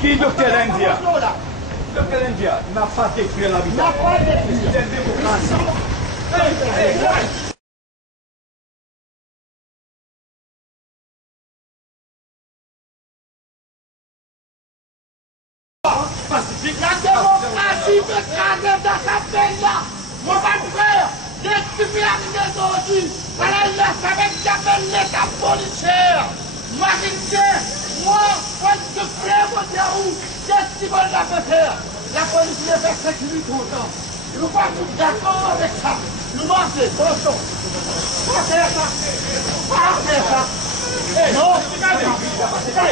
Qui docteur India? Docteur India n'a pas détruit l'habitat. N'a pas détruit. C'est une démocratie. La démocratie peut craser dans sa pays-là. Mon frère, qu'est-ce qui vient arriver aujourd'hui? Alors là, ça va être appelé l'État policier. Magicien, moi, quand je crée mon terreau, qu'est-ce qu'ils veulent la faire? La police ne fait sécurité autant. Nous ne sommes pas tous d'accord avec ça. Nous marchons, attention. Pas faire ça. Pas faire ça. Non, c'est pas